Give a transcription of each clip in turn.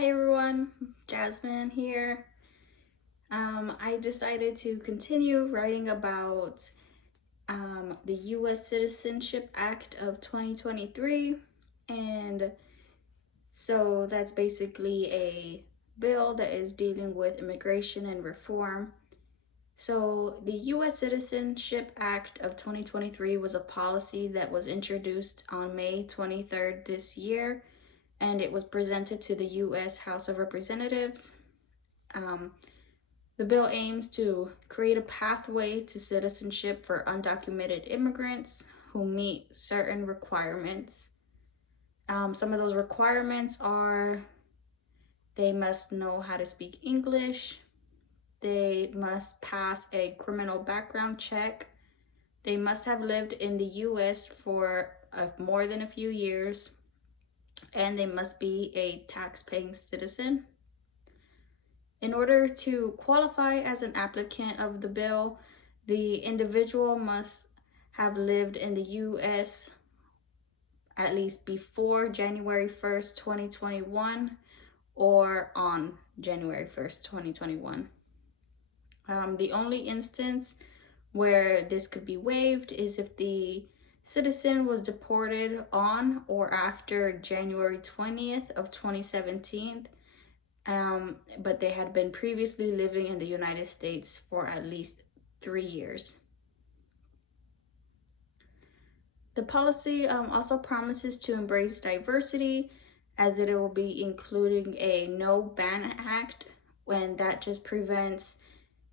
Hi everyone, Jasmine here. I decided to continue writing about the U.S. Citizenship Act of 2023, and so that's basically a bill that is dealing with immigration and reform. So the U.S. Citizenship Act of 2023 was a policy that was introduced on May 23rd this year, and it was presented to the U.S. House of Representatives. Um, the bill aims to create a pathway to citizenship for undocumented immigrants who meet certain requirements. Some of those requirements are they must know how to speak English, they must pass a criminal background check, they must have lived in the U.S. for more than a few years, and they must be a tax-paying citizen. In order to qualify as an applicant of the bill, the individual must have lived in the U.S. at least before January 1st, 2021 or on January 1st, 2021. The only instance where this could be waived is if the citizen was deported on or after January 20th of 2017, but they had been previously living in the United States for at least 3 years. The policy also promises to embrace diversity, as it will be including a no ban act, when that just prevents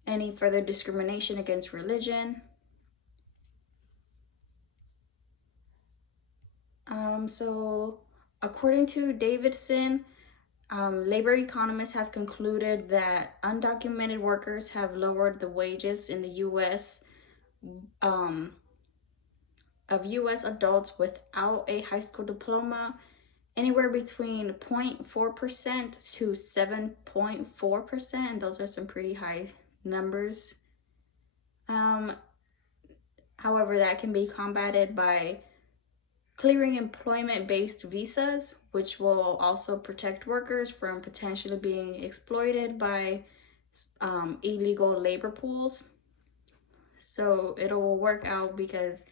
any further discrimination against religion. So according to Davidson, labor economists have concluded that undocumented workers have lowered the wages in the U.S. Of U.S. adults without a high school diploma anywhere between 0.4% to 7.4%. Those are some pretty high numbers. However, that can be combated by clearing employment-based visas, which will also protect workers from potentially being exploited by illegal labor pools. So it'll work out because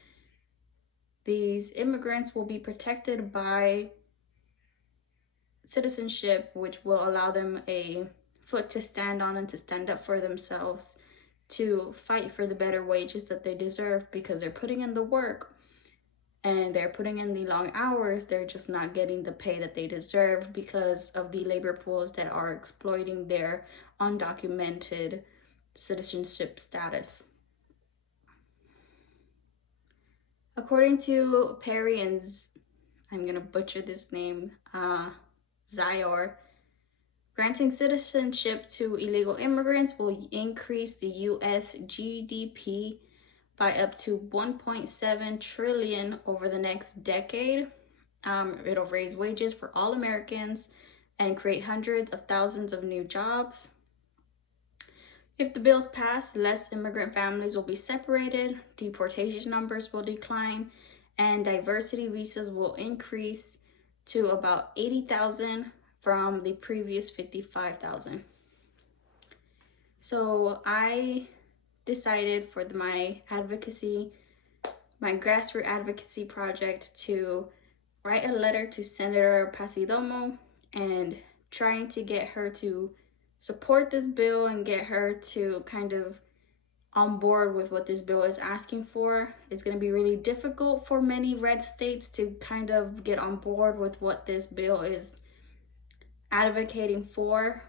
these immigrants will be protected by citizenship, which will allow them a foot to stand on and to stand up for themselves, to fight for the better wages that they deserve, because they're putting in the work and they're putting in the long hours. They're just not getting the pay that they deserve because of the labor pools that are exploiting their undocumented citizenship status. According to Perry and I'm gonna butcher this name, Zior, granting citizenship to illegal immigrants will increase the U.S. GDP by up to 1.7 trillion over the next decade. It'll raise wages for all Americans and create hundreds of thousands of new jobs. If the bills pass, less immigrant families will be separated, deportation numbers will decline, and diversity visas will increase to about 80,000 from the previous 55,000. So I decided for my grassroots advocacy project, to write a letter to Senator Pasidomo and trying to get her to support this bill and get her to kind of on board with what this bill is asking for. It's going to be really difficult for many red states to kind of get on board with what this bill is advocating for.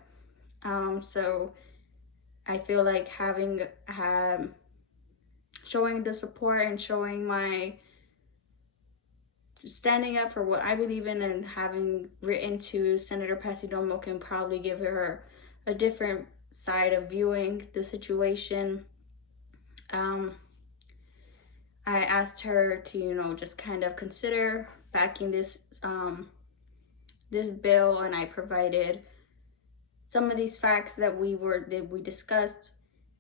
So I feel like showing the support and showing my standing up for what I believe in, and having written to Senator Pasidomo can probably give her a different side of viewing the situation. I asked her to, just kind of consider backing this bill, and I provided some of these facts that we discussed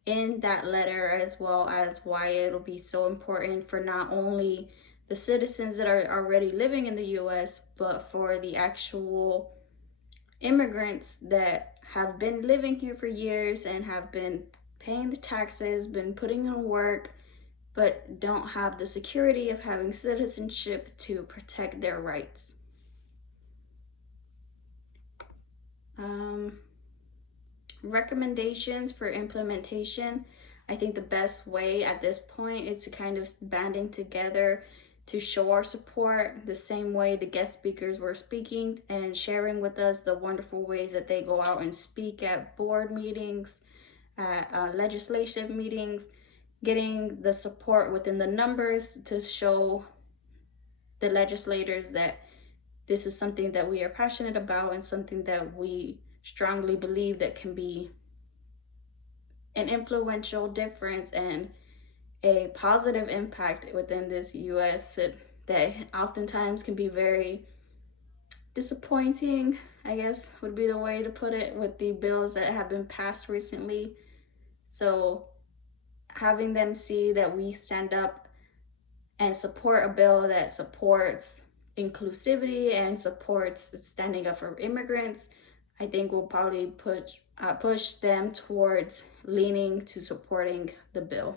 in that letter, as well as why it'll be so important for not only the citizens that are already living in the U.S., but for the actual immigrants that have been living here for years and have been paying the taxes, been putting in work, but don't have the security of having citizenship to protect their rights. Recommendations for implementation. I think the best way at this point is to kind of banding together to show our support the same way the guest speakers were speaking and sharing with us the wonderful ways that they go out and speak at board meetings, at legislative meetings, getting the support within the numbers to show the legislators that this is something that we are passionate about and something that we strongly believe that can be an influential difference and a positive impact within this US that oftentimes can be very disappointing, I guess would be the way to put it, with the bills that have been passed recently. So having them see that we stand up and support a bill that supports inclusivity and supports standing up for immigrants, I think will probably push them towards leaning to supporting the bill.